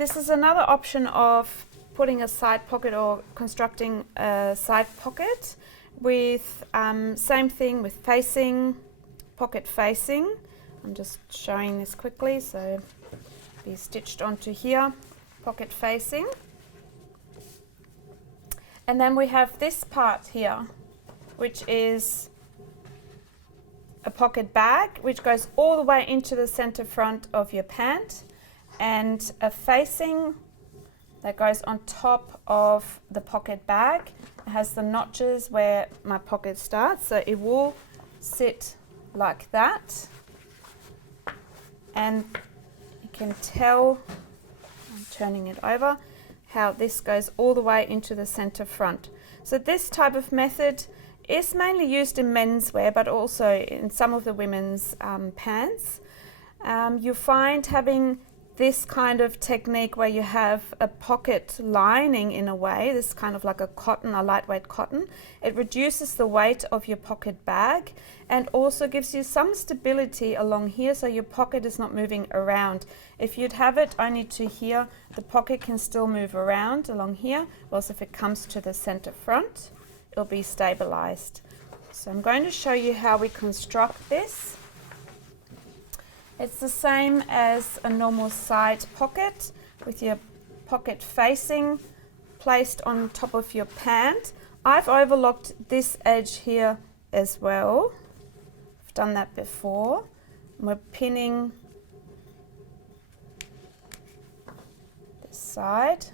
this is another option of putting a side pocket or constructing a side pocket with same thing with facing, pocket facing. I'm just showing this quickly, so be stitched onto here, pocket facing. And then we have this part here, which is a pocket bag, which goes all the way into the center front of your pant, and a facing that goes on top of the pocket bag. It has the notches where my pocket starts, so it will sit like that. And you can tell, I'm turning it over, how this goes all the way into the center front. So this type of method is mainly used in menswear, but also in some of the women's pants. You find having this kind of technique where you have a pocket lining in a way, this kind of like a cotton, a lightweight cotton. It reduces the weight of your pocket bag and also gives you some stability along here, so your pocket is not moving around. If you'd have it only to here, the pocket can still move around along here, whereas if it comes to the center front, it'll be stabilized. So I'm going to show you how we construct this. It's the same as a normal side pocket, with your pocket facing placed on top of your pant. I've overlocked this edge here as well. I've done that before. And we're pinning this side.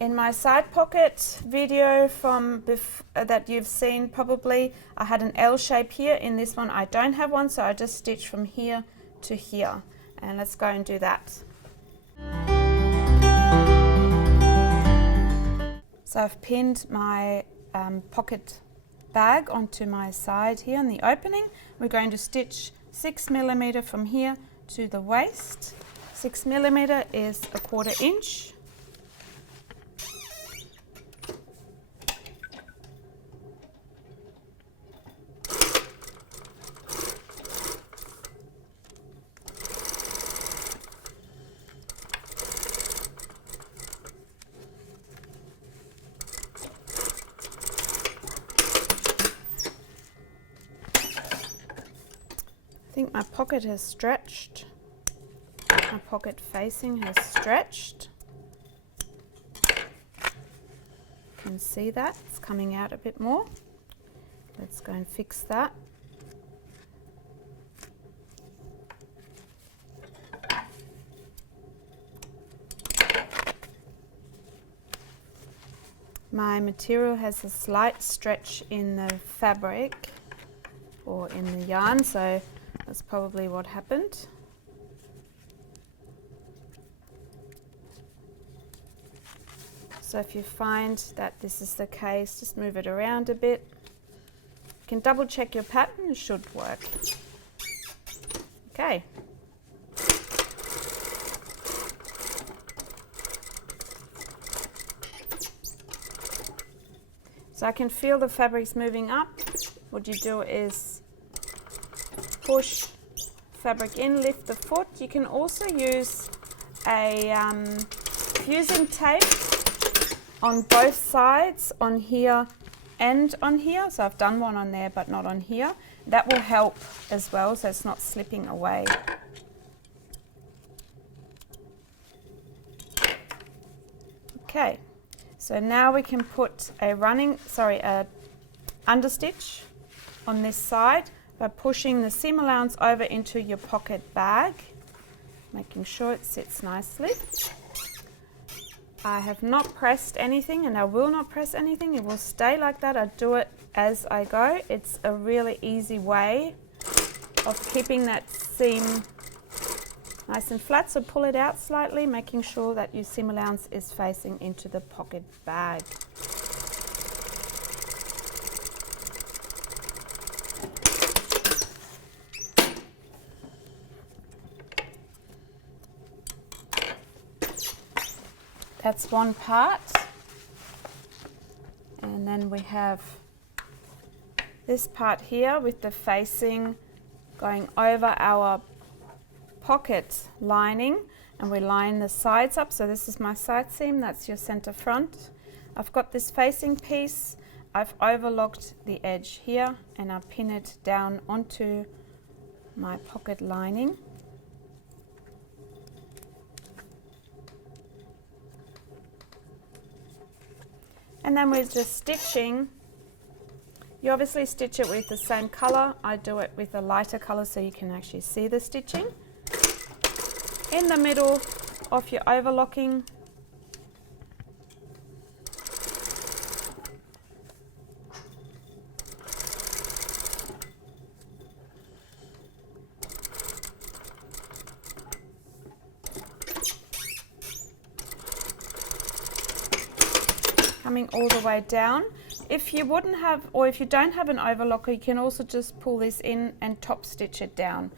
In my side pocket video from that you've seen probably, I had an L shape here. In this one I don't have one, so I just stitch from here to here. And let's go and do that. So I've pinned my pocket bag onto my side here in the opening. We're going to stitch 6mm from here to the waist. 6mm is 1/4 inch. I think my pocket has stretched. My pocket facing has stretched. You can see that it's coming out a bit more. Let's go and fix that. My material has a slight stretch in the fabric or in the yarn, so that's probably what happened. So if you find that this is the case, just move it around a bit. You can double check your pattern, it should work. Okay. So I can feel the fabrics moving up. What you do is push fabric in, lift the foot. You can also use a fusing tape on both sides, on here and on here. So I've done one on there but not on here. That will help as well, so it's not slipping away. Okay, so now we can put a understitch on this side by pushing the seam allowance over into your pocket bag, making sure it sits nicely. I have not pressed anything and I will not press anything. It will stay like that. I do it as I go. It's a really easy way of keeping that seam nice and flat. So pull it out slightly, making sure that your seam allowance is facing into the pocket bag. That's one part, and then we have this part here with the facing going over our pocket lining. and we line the sides up. So this is my side seam, that's your center front. I've got this facing piece, I've overlocked the edge here, and I pin it down onto my pocket lining. And then we're just stitching. You obviously stitch it with the same color. I do it with a lighter color so you can actually see the stitching. In the middle of your overlocking, coming all the way down. If you wouldn't have, or if you don't have an overlocker, you can also just pull this in and top stitch it down.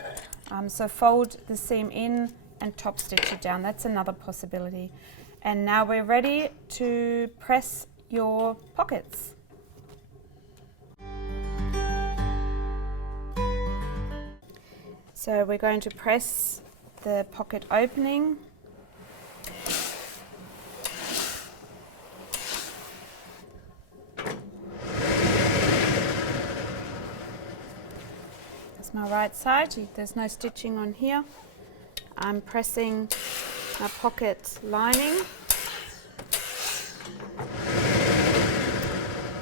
So fold the seam in and top stitch it down. That's another possibility. And now we're ready to press your pockets. So we're going to press the pocket opening. My right side, there's no stitching on here. I'm pressing my pocket lining.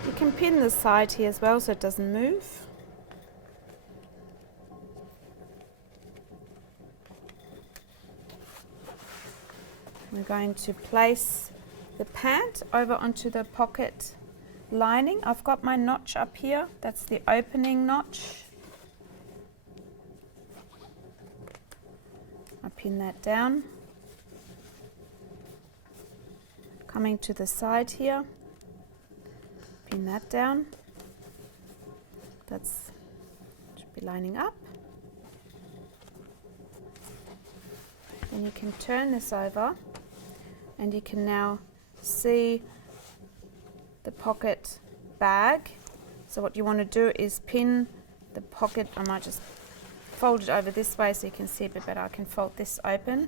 You can pin the side here as well so it doesn't move. We're going to place the pant over onto the pocket lining. I've got my notch up here, that's the opening notch. I pin that down. Coming to the side here, pin that down. That's should be lining up. Then you can turn this over and you can now see the pocket bag. So what you want to do is pin the pocket. I might just fold it over this way so you can see a bit better. I can fold this open.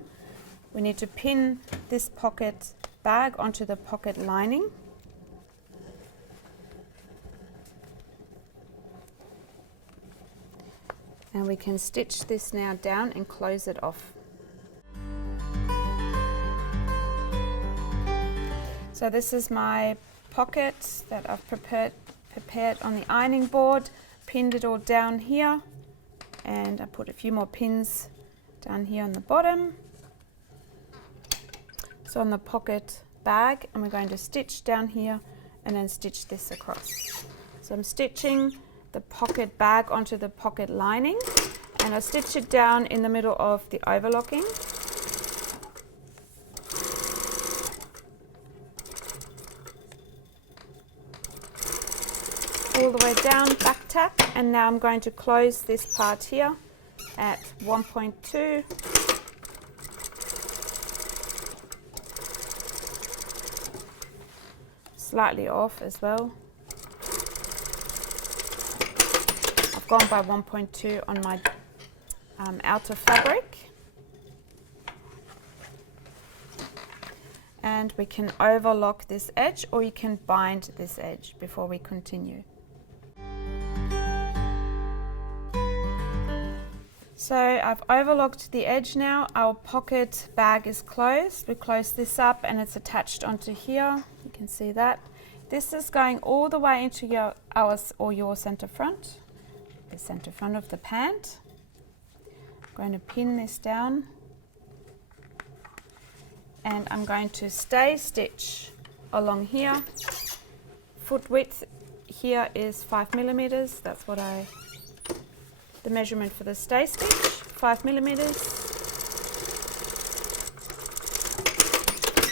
We need to pin this pocket bag onto the pocket lining. And we can stitch this now down and close it off. So this is my pocket that I've prepared on the ironing board, pinned it all down here. And I put a few more pins down here on the bottom. So on the pocket bag, and we're going to stitch down here and then stitch this across. So I'm stitching the pocket bag onto the pocket lining, and I stitch it down in the middle of the overlocking. All the way down, back tack, and now I'm going to close this part here at 1.2. Slightly off as well. I've gone by 1.2 on my outer fabric. And we can overlock this edge, or you can bind this edge before we continue. So I've overlocked the edge now. Our pocket bag is closed. We close this up and it's attached onto here. You can see that. This is going all the way into your center front, the center front of the pant. I'm going to pin this down, and I'm going to stay stitch along here. Foot width here is 5 millimeters. That's what the measurement for the stay stitch, 5 millimeters.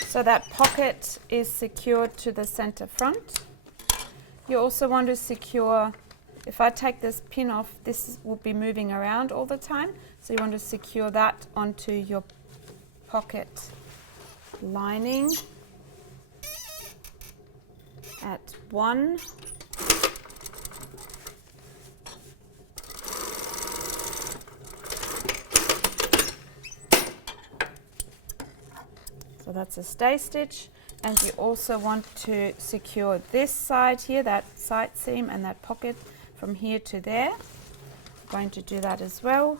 So that pocket is secured to the center front. You also want to secure, if I take this pin off, this will be moving around all the time. So you want to secure that onto your pocket lining at 1. So that's a stay stitch, and you also want to secure this side here, that side seam and that pocket from here to there. I'm going to do that as well.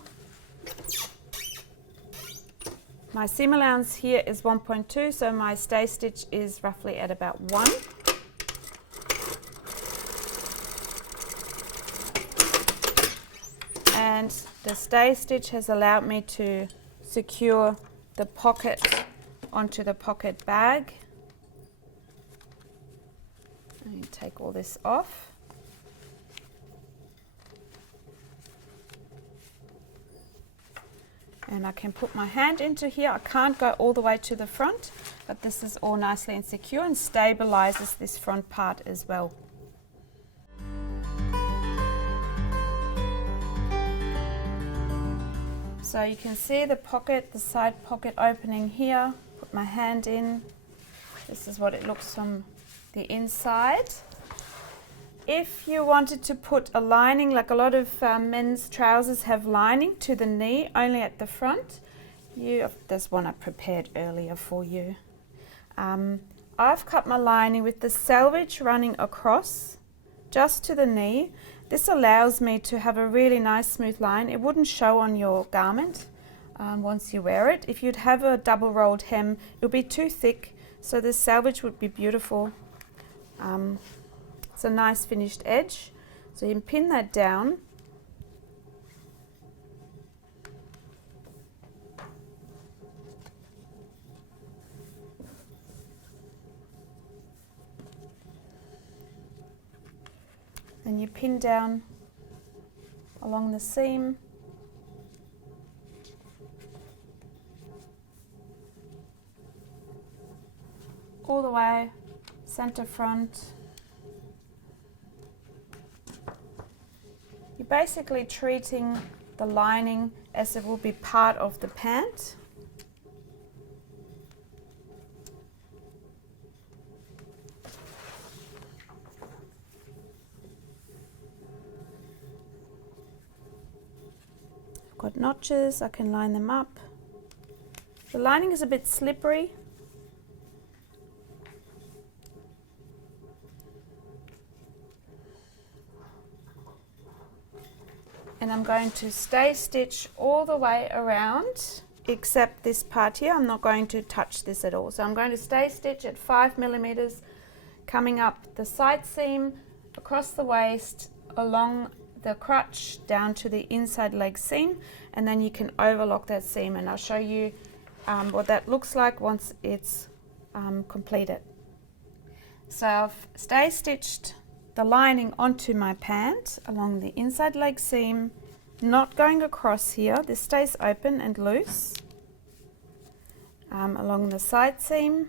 My seam allowance here is 1.2, so my stay stitch is roughly at about 1. And the stay stitch has allowed me to secure the pocket onto the pocket bag. And take all this off. And I can put my hand into here. I can't go all the way to the front, but this is all nicely and secure and stabilizes this front part as well. So you can see the pocket, the side pocket opening here. Put my hand in. This is what it looks from the inside. If you wanted to put a lining, like a lot of men's trousers have lining to the knee, only at the front. There's one I prepared earlier for you. I've cut my lining with the selvage running across just to the knee. This allows me to have a really nice smooth line. It wouldn't show on your garment once you wear it. If you'd have a double rolled hem, it would be too thick, so the selvage would be beautiful. It's a nice finished edge, so you can pin that down. Then you pin down along the seam. All the way, center front. You're basically treating the lining as it will be part of the pant. I've got notches, I can line them up. The lining is a bit slippery. And I'm going to stay stitch all the way around, except this part here. I'm not going to touch this at all. So I'm going to stay stitch at 5 millimeters, coming up the side seam, across the waist, along the crotch, down to the inside leg seam, and then you can overlock that seam, and I'll show you what that looks like once it's completed. So I've stay stitched the lining onto my pant along the inside leg seam, not going across here. This stays open and loose. Along the side seam,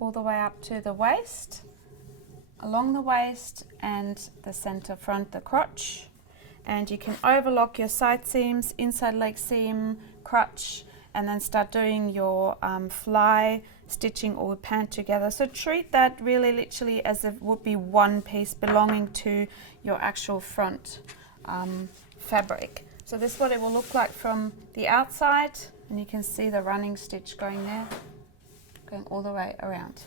all the way up to the waist, along the waist and the center front, the crotch. And you can overlock your side seams, inside leg seam, crotch, and then start doing your fly, stitching all the pant together. So treat that really literally as if it would be one piece belonging to your actual front fabric. So this is what it will look like from the outside, and you can see the running stitch going there, going all the way around.